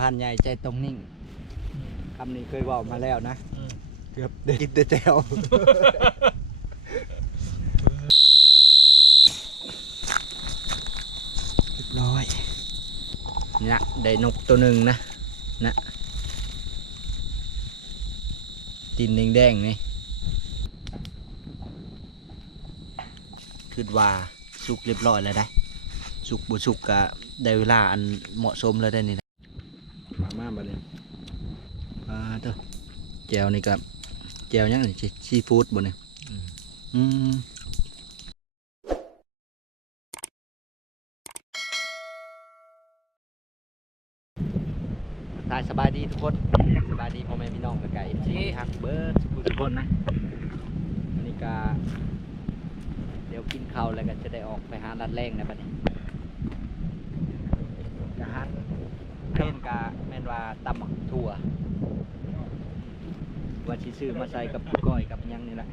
พันใหญ่ใจตรงนิ่งคำนี้เคยบอกมาแล้วนะอืมเกือบได้กินแต่แจวเรียบร้อยนะได้นกตัวหนึ่งนะนะตีนแดงๆนี่คือว่าสุกเรียบร้อยแล้วได้สุกบุสุกกะได้เวลาอันเหมาะสมแล้วได้นี่นะมามา บัดนี้อ่าเด้อแจวนี่กับแจวยังนี่ซีซีฟู้ดบ่เนี่ยอืมตายสบายดีทุกคนสบายดีพ่อแม่พี่น้องกับไก่ที่ฮักเบิร์ดทุกคนนะอันนี้ก็เดี๋ยวกินข้าวแล้วก็จะได้ออกไปหาดัดแรงนะบัดนี้กะฮัน เม่นกะแม่นว่าตำหมักถั่วว่าสิซื้อมาใส่กับก้อยกับหยังนี่แหละ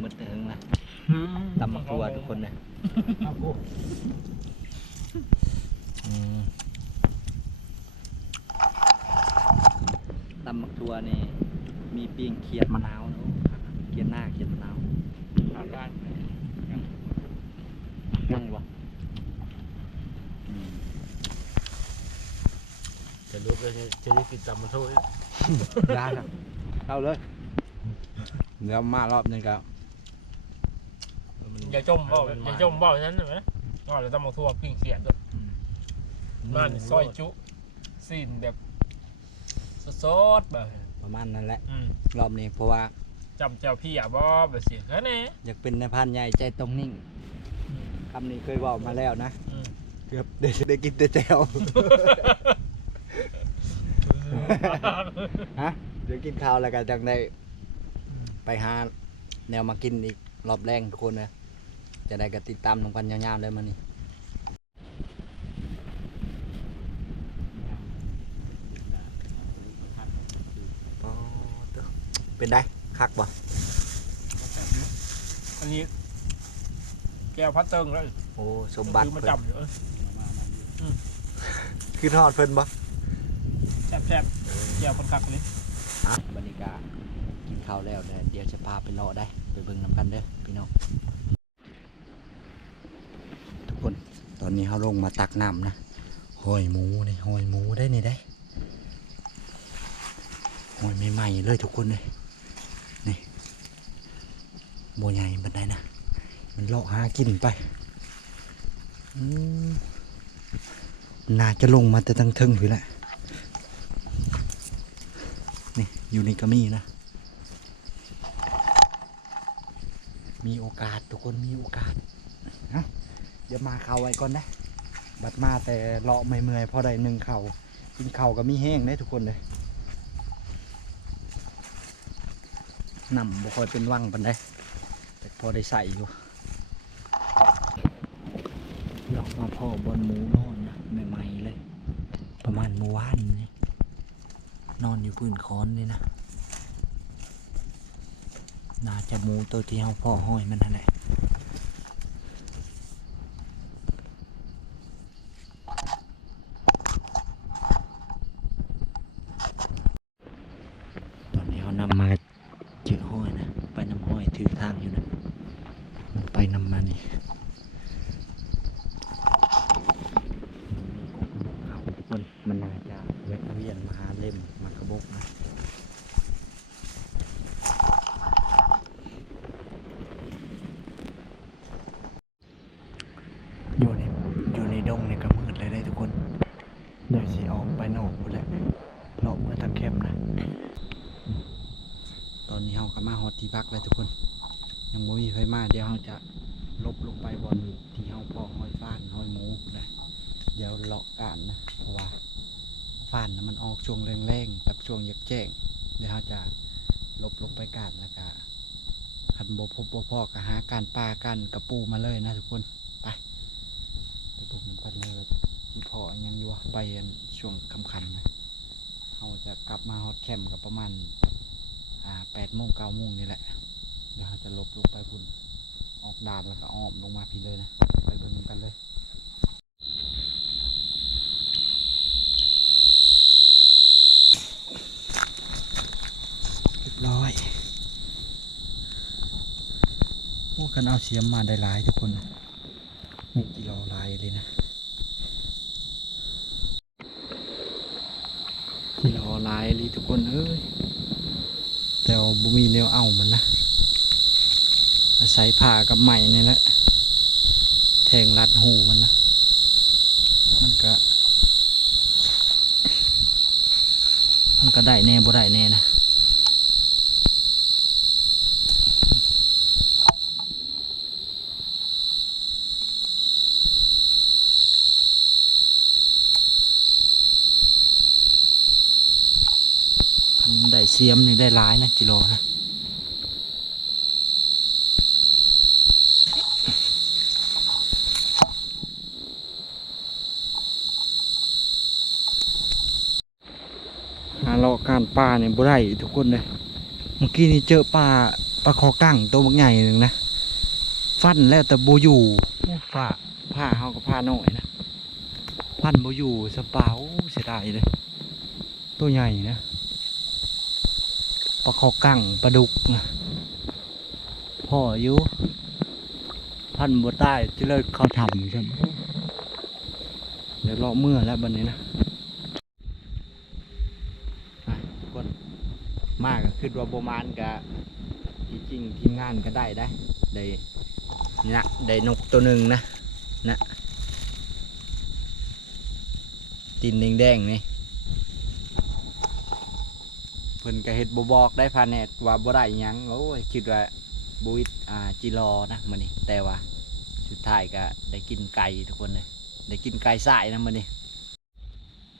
หมดเถิงละตำหมักถั่วทุกคนนะตำหมักถั่วนี่มีเปียงเขียดมะนาวเนอะเขียดหน้าเขียดมะนาว ผ่านบ้าน ยังวะ จะรู้เลยจะได้กินตำมันโทษได้ครับเอาเลยเดี๋ยวมารอบหนึงครับอย่าจมเบ้าอย่าจมเบ้าฉะนั้นใช่ไหมก็เลยต้องมาทั่วปิ้งเขียดด้วยบ้านซอยจุซีนแบบสดๆแบบประมาณนั้นแหละอืมรอบนี้เพราะว่าจำเจ้าพี่อะบ่แบบเสียแค่นี้อยากเป็นในายพันใหญ่ใจตรงนิ่งคำนี้เคยบอกมาแล้วนะอืมเกือบได้ได้กินแต่แจว ฮะเดี๋ยวกินข้าวแล้วก็จังได้ไปหาแนวมากินอีกรอบแรงทุกคนเลยจะได้ก็ติดตามลงกันยาวๆเลยมันนี่เป็นได้คักบ่อันนี้ แก้วพัดเติงแล้วโอ้สมบัติซื้อมาเพิ่นจำอยู่เออคือทอดเพิ่นบ่แซ่บแซ่บๆแก้วคนคักเลยบรรยากาศกินข้าวแล้วเนี่ยเดี๋ยวจะพาไปรอได้ ไปเบิ่งน้ำกันเด้อพี่น้องทุกคนตอนนี้เขาลงมาตักน้ำนะหอยหมูนี่หอยหมูได้นี่ได้หอยใหม่ๆเลยทุกคนเลยนี่โบใหญ่บันไดนะมันเลาะหากินไปน่าจะลงมาแต่ตั้งทึงอยู่แหละ นี่อ ยู่ในกระมีนะ มีโอกาสทุกคนมีโอกาสนะเดี๋ยวมาเข่าไว้ก่อนนะ บัดมาแต่เลาะไม่เมื่อยพอได้หนึ่งเข่ากินเข่าก็มีแห้งได้ทุกคนเลยนำบ่ค่อยเป็นวังปันได้ แต่พอได้ใส่อยู่เลาะมาพ่อบนหมูนอนนะใหม่ๆเลย ประมาณเมื่อวานนี่ นอนอยู่พื้นคอนนี่นะน่าจะมูตัวที่เขาพ่อห้อยมันนั่นแหละตอนนี้เขานำมาเจอห้อยนะ ไปนำห้อยถือทางอยู่นะ มันไปนำมานี่มันน่าจะแวะเวียนมาหาเล่มมากระบกนะ อยู่ในอยู่ในดงในกระมืดเลยได้ทุกคนเดี๋ยวสิออกไปนอกหมดแล้วเลาะเมื่อตะเข้มนะ ตอนนี้เราก็มาฮอดที่พักแล้วทุกคน ยังบ่มีไฟมาเดี๋ยวเราจะลบลงไปบนที่เราเพาะห้อยฟ้านห้อยหมูนะเดี๋ยวเลาะกันนะเพราะว่าฟ้านมันออกช่วงแรงๆแบบช่วงยักแจ้งเดี๋ยวเราจะลบลงไปกันแล้วก็คันบ่พบบ่อก็หาการปลากันกระปูมาเลยนะทุกคนไปไปดูมันกันเลยที่พอยังอยู่วะไปอันช่วงคำๆนะเราจะกลับมาฮอตแคมป์กับประมาณอ่าแปดโมงเก้าโมงนี่แหละ เดี๋ยวเราจะลบลงไปพุ่นออกดานแล้วก็อ้อมลงมาพี่เลยนะ ไปเบิ่งกันเลย ร้อยพวกกันเอาเสียมมาได้หลายทุกคน มีกิโลลายเลยนะ กิโลลายเลยทุกคนเอ้ย แต่บุมีแนวเอ้ามันนะ อาศัยผ่ากับใหม่นี่แหละ แทงรัดหูมันนะ มันก็ มันก็ได้แน่บ่ได้แน่นะ เสียมนี่ได้หลายนะกิโลนะหาเลาะการป่าเนี่ยบ่ได้ทุกคนเลยเมื่อกี้นี่เจอปลาปลาคอกั้งตัวบักใหญ่หนึ่งนะ ฟันแล้วแต่โบอยู่ผ้าผ้าเขาก็ผ้าน้อยนะ ฟันโบอยู่สบาเสียดายเลย ตัวใหญ่นะ ปลาคอกั้งปลาดุกพ่ออยู่พันบัวใต้จะเลิกเขาทำใช่ไหมเดี๋ยวรอเมื่อแล้วบันนี้นะอะคนมากคือว่าประมาณกะที่จริงทีมงานก็ได้ได้ได้นะได้นกตัวหนึ่งนะนะตีนแดงๆนี่ พิ่นก็เฮ็ดบบอกได้พาแนตว่าบ่ได้หยังโอ้ยคิดว่าบุวิตอ่าจิรอนะมื้อนี้แต่ว่าสุดท้ายก็ได้กินไก่ทุกคนเลยได้กินไก่สายนะมื้อนี้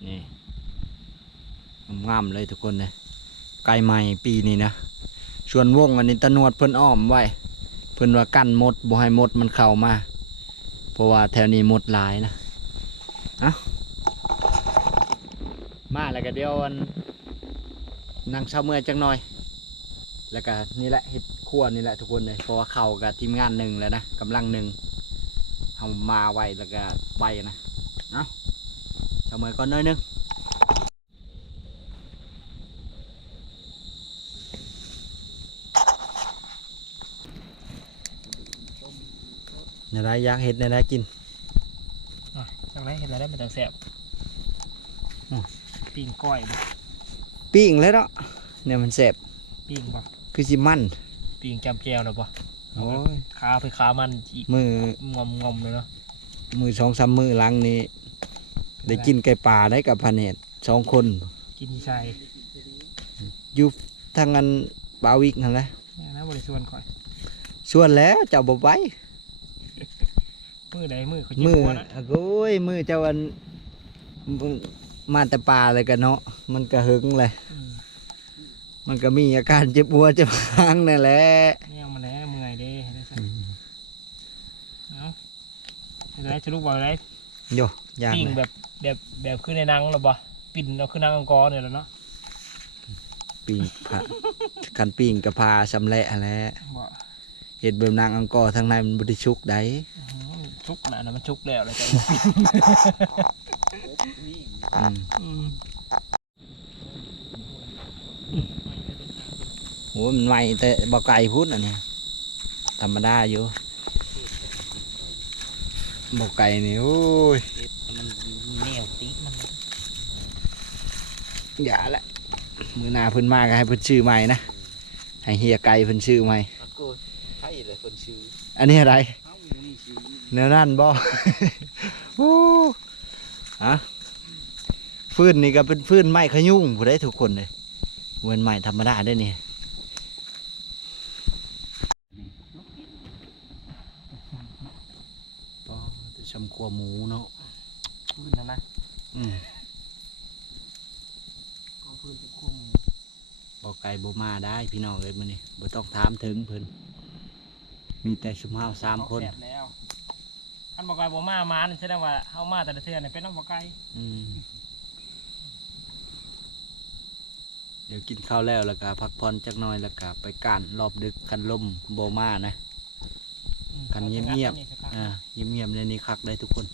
นี่งามเลยทุกคนเลยไก่ใหม่ปีนี้นะส่วนวงอันนี้ตะนวดเพิ่นอ้อมไว้เพิ่นว่ากั้นมดบ่ให้มดมันเข้ามา เพราะว่าแถวนี้มดหลายนะเอ้ามาแล้วก็เดี๋ยวอัน นั่งเช้าเมื่อจังหน่อย แล้วก็นี่แหละเห็ดครัวนี่แหละทุกคนเลยเพราะว่าเขากับทีมงานหนึ่งแล้วนะกำลังหนึ่งเอามาไว้แล้วก็ไปนะเอาเช้าเมื่อก่อนหน้อยหนึงเนี่ยได้อยากเห็ดเนี่ยได้กินจังไรเห็นอะไรได้มันจังแสบอืมปิ้งก้อยบ่ ปิ้งเลยเนาะเนี่ยมันแสบปิ้งบ่คือสิมันปิ้งจำแก้วนะบ่โอ้ยขาไปขามันอีกมืองอมงอมเลยเนาะมือสองสามมือหลังนี้ได้กินไก่ป่าได้กับพันเห็ดสองคน กินชัยอยู่ทางนั้นบาวิกนั่นแหละเนี่ยนะบริส่วนก่อยส่วนแล้วเจ้าบ่ไปมือใดมือเขามืจิ้อหัวนะอะโอ้ยมือเจ้าวัน มาแต่ป่าเลยกันเนาะมันก็หึงเลยอืมมันก็มีอาการเจ็บหัวเจ็บหางนั่นแหละเนี่ยเอามาแล้วเมื่อยเด้ได้ใส่เอาเห็นอะไรจะลูกบอกอะไรโยย่างปิ้งเลยแบบแบบแบบขึ้นในหนังหรอบ่ปิ่นเอาขึ้นหนังอังกอร์เนี่ยแหล้วเนาะปิ้งผากันปิ้งกับพาสำแหละแหล้วบ่เห็ดแบบนางอังกอร์ทางในมันบริชุกได้อื้อหือชุกนะนะมันชุกแล้วเลยจ้ะ อืมอืมโหมันใหม่แต่บ่ไก่พุดอันเนี้ยธรรมดาอยู่บ่ไก่นี่โอ้ยมันแนวติมันอย่าละมือหนาเพิ่นมาก็ให้เพิ่นชื่อใหม่นะให้เฮียไก่เพิ่นชื่อใหม่กูใช่เลยคนชื่ออันนี้อะไรเอ้านี่ชื่อแนวนั่นบ่โอ้ฮะ ฟืนนี่ก็เป็นฟืนไม้ขยุ่งผู้ได้ทุกคนเลยเวนไม้ธรรมดาได้นี่ชำครัวหมูเนาะพื้นนะนะอืมก็พื้นจะคุ้มบ่ไก่บ่มาได้พี่น้องเอ้ยมื้อนี้บ่ต้องถามถึงเพิ่นมีแต่ชุมเฮาสามคนแสบแล้วอันบอกไก่บ่มามานี่แสดงว่าเฮามาแต่ละเทื่อนี่เป็นน้ำบอกไก่อืมเดี๋ยวกินข้าวแล้วแล้วก็พักผ่อนจักหน่อยแล้วก็ไปการรอบดึกกันลมโบมานะอืมกันเงียบๆอาจะงัดอันนี้สักครั้งอ่าเงียบๆในนี้คักได้ทุกคน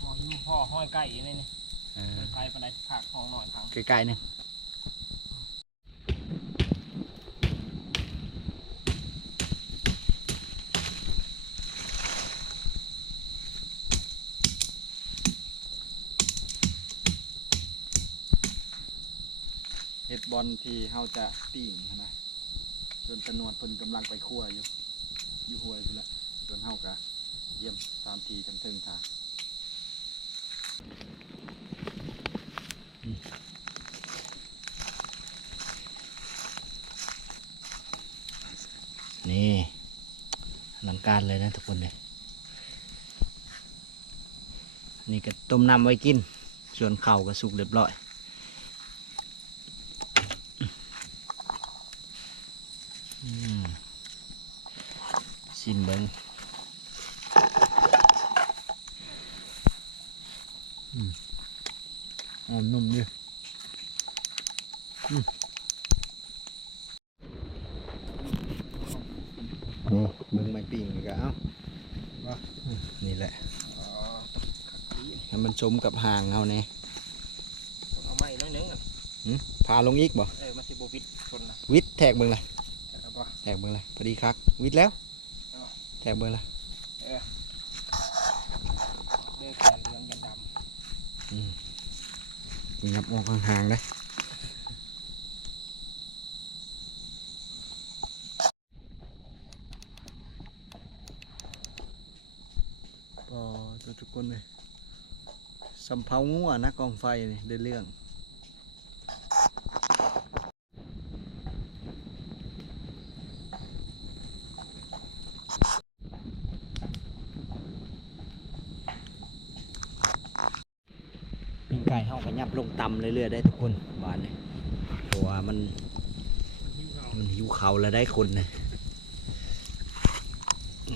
พ่อหิวพ่อห้อยไก่อยู่ในนี่เออไก่ปานใดขากห้องหน่อยครั้งใกล้ๆนี่ฮ็ด บอลที่เฮาจะปิ้งนะจนตะนวดเพิ่นกำลังไปคั่วอยู่อยู่ห้วยพุ่ละจนเฮาก็เยี่ยมตามทีทั้งเทิงท่านี่หลังการเลยนะทุกคนเลยนี่ก็ต้มน้ำไว้กิน ส่วนเข่าก็สุกเรียบร้อย อืมชิมเบิ้งอืมหอมนุ่มดีอืมนี่เบิ้งไม้ปิ้งนี่ก็เอ้าอืมนี่แหละ ให้มันชมกับหางเขาเนี่ยเอาไม้น้อยหนึงอะพาลงอีกบ่เออมาสิบวิทชนนะวิทย์แทกเบิ้งเลยเอาปะแทกเบิ้งเลยพอดีครับวิทย์แล้วเอาแทกเบิ้งเลยเลือกแขนเหลืองยันดงับออกห่างๆเลยก็ทุกคนเลยสำเภางัวนะกองไฟนี่ได้เรื่องปิ้งไก่เฮาก็ยับลงต่ำเรื่อยๆได้ทุกคนบานเลยเพราะว่ามันมันหิวเขาแล้วได้คนนะ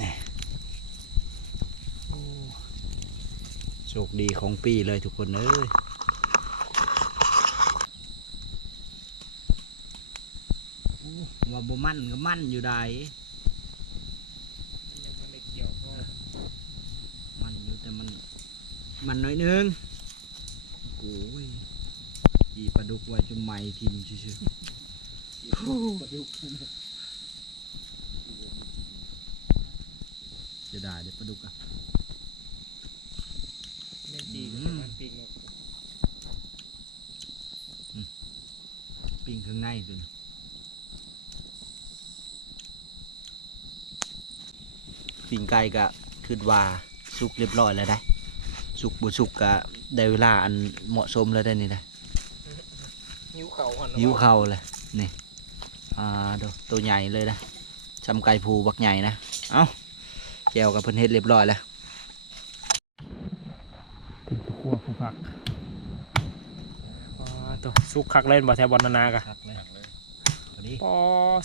นี่โอ้โชคดีของปีเลยทุกคนเอ้ยว่าบ่มั่นก็มั่นอยู่ได้มันอยู่แต่มัน มันน้อยนึงโอ้ยจีปลาดุกไว้จนไม้ทิมชื่อๆจะได้เด็ดปลาดุกอะ เล่นดีก็ อืมมันปีกนกปิ้งข้างในตัวนี้ปิ้งไก่ก็คือว่าสุกเรียบร้อยแล้วได้สุกบุสุกก็ได้เวลาอันเหมาะสมแล้วได้นี่นะหิวเข่าหันหิวเข้าเลยนี่อ่าดูตัวใหญ่เลยนะจำไก่ผูบักใหญ่นะเอ้าแจวกับเพิ่นเฮ็ดเรียบร้อยแล้วผู้ผักอ๋อ ตัวซุกคักเล่นบ่แทบบอลนานากะครับเลยพอดีปอ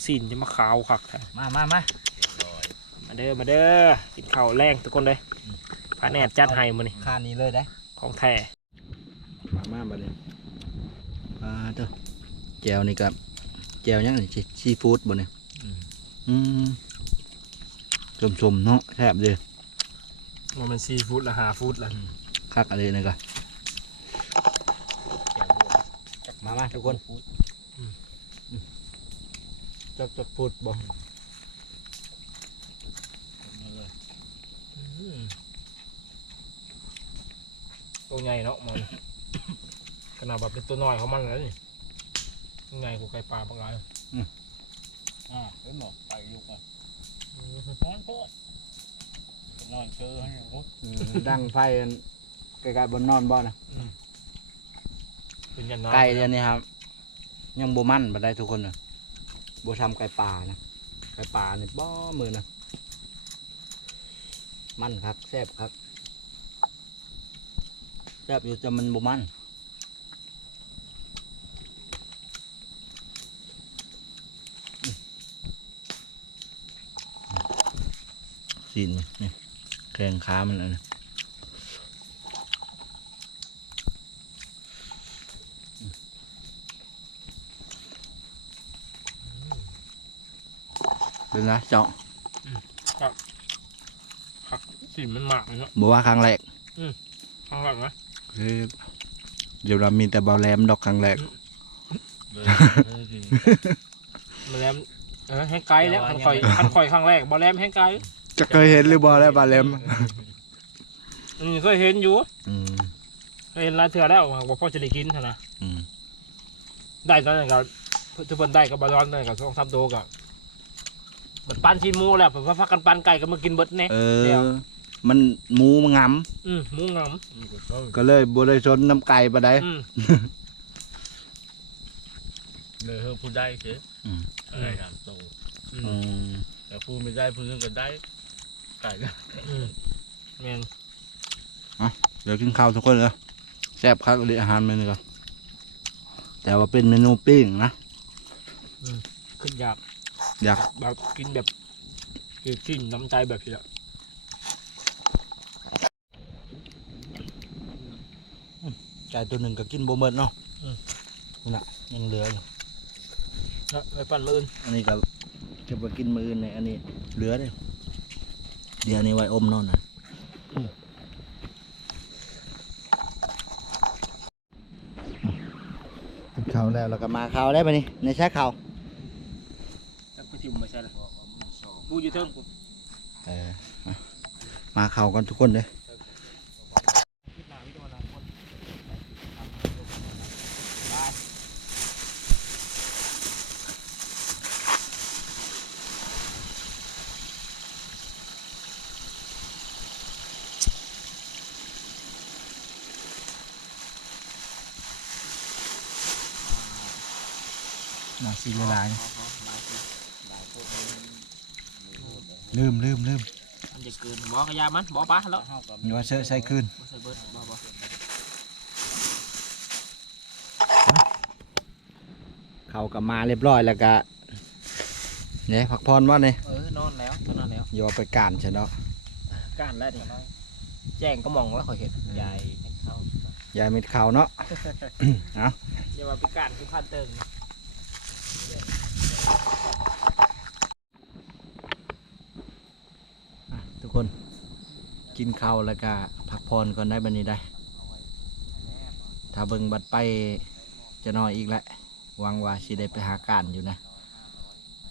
สินจะมาขาวคักแท้มามามามาเด้อมาเด้อกินข้าวแรงทุกคนเลยพระแนดจัดให้มื้อนี้ข้านี้เลยได้ของแท้มามาบัดนี้อ่าตัวแจวนี่กับแจวยังนี่ซีซีฟู้ดบ่เนี่ยอืมสมๆเนาะแซ่บเลยมันเป็นซีฟู้ดละหาฟู้ดละคักอะไรนี่ก็ มามาทุกคนจักจักพูดบ่ตัวใหญ่เนาะมันขนาดแบบเป็นตัวน้อยของมันเลยนี่ยังไงกูไก่ปลาปลากายอ่าเป็นหมอกไปยุกอะนอนโคตรนอนเจอให้โอ้เออดังไฟอันไกลๆบนนอนบ่นะ เป็นยันไก่เดียวนี้ครับ ยังบมั่นบ่ได้ทุกคนนะบ่ทำไก่ป่านะไก่ป่านี่บ่มือนะมั่นครับแซ่บครับแซ่บอยู่แต่มันบมั่นสีนนี่นี่แกงขามันเลย นะเป็นไงเจาะสินมันหมากเลยเนาะบอกว่าครั้งแรกข้างหลังนะคือเดี๋ยวเรามีแต่เบาแหลมดอกครั้งแรกเลยเลยสิมาแลมเออแห้งไกลแล้วคันคอยคันคอยข้างแรกบอแลมแห้งไกลจะเคยเห็นหรือบอแล้วบาแหลมอืมเคยเห็นอยู่อืมเคยเห็นหลายเถื่อแล้วว่าพ่อจะได้กินเถอะนะอืมได้ตอนนั้นก็ทุกคนได้กับบอลลอนได้กับสองสามตัวกับ มันปั้นชิ้นหมูแล้วผมว่าพักกันปั้นไก่ก็มากินเบิดเนี่ยเอเดี๋ยวอมันหมูมันงอืมหมูงามำก็เลยบ่ได้สนน้ำไก่ปานใดอืมเลยเฮอผู้ได้เสียอืม อะไรครับโตอืมอืมแต่ผู้ไม่ได้ผู้นึงก็ได้ไก่ก็อืมแมนเดี๋ยวกินข้าวทุกคนเลยแซ่บคักเลยอาหารเมนูก็แต่ว่าเป็นเมนูปิ้งนะ ขึ้นอยาก อยาก แบบกินแบบคือกินน้ำใจแบบนี้แหละไก่ตัวหนึ่งก็กินบ่หมดเนาะนั่นน่ะยังเหลืออยู่นะไปปั้นมื่นอันนี้ก็จะไปกินมื้ออื่นในอันนี้เหลือเลยเดี๋ยวอันนี้ไว้อมเนอนนะกินข้าวแล้วแล้วก็มาข้าวได้ปะนี่ในใช้ข้าวแล้วไปชิมมาใช่เลย กูอยู่เทิงกูเออมาเข้ากันทุกคนเลย คิดหนาวิจารณ์คน นาซีละลาย ลืมลืมลืมอันจะเกินบอกกระยามันบอกปะแล้วอย่าว่าเชอะใส่คืนบ่ใส่เบิร์ดบอกบอกเขาก็มาเรียบร้อยแล้วก็เนี่ยพักพรว่าเนี่ยเออนอนแล้วนอนแล้วอย่าว่าไปการใช่เนาะก้านแล้วดิแจ้งก็มองแล้วเขาเห็นใหญ่เข้ายายมิดเขาเนาะอย่ามาไปก้านคือพันเติง อะ ทุกคนกินข้าวแล้วก็พักพรก่อนได้บันนี้ได้ ถ้าเบิ่งบัดไปจะนอยอีกแหละวังว่าสิได้ไปหาการอยู่นะ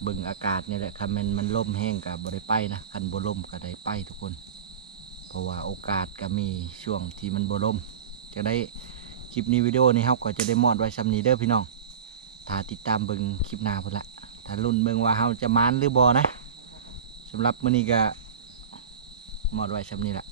เบิ่งอากาศนี่แหละคันมันมันล่มแห้งกับ่ได้ไปนะคันบ่ล่มก็ได้ไปทุกคน เพราะว่าโอกาสก็มีช่วงที่มันบ่ล่ม จะได้คลิปนี้วิดีโอนี้เฮาก็จะได้มอดไว้ซ้ำนี้เด้อพี่น้อง ถ้าติดตามเบิ่งคลิปหน้าพุ่นละถ้ารุ่นเบิ่งว่าเฮาจะมานหรือบ่นะสำหรับมื้อนี้ก็ มอดไว้ซ้ำนี้ละ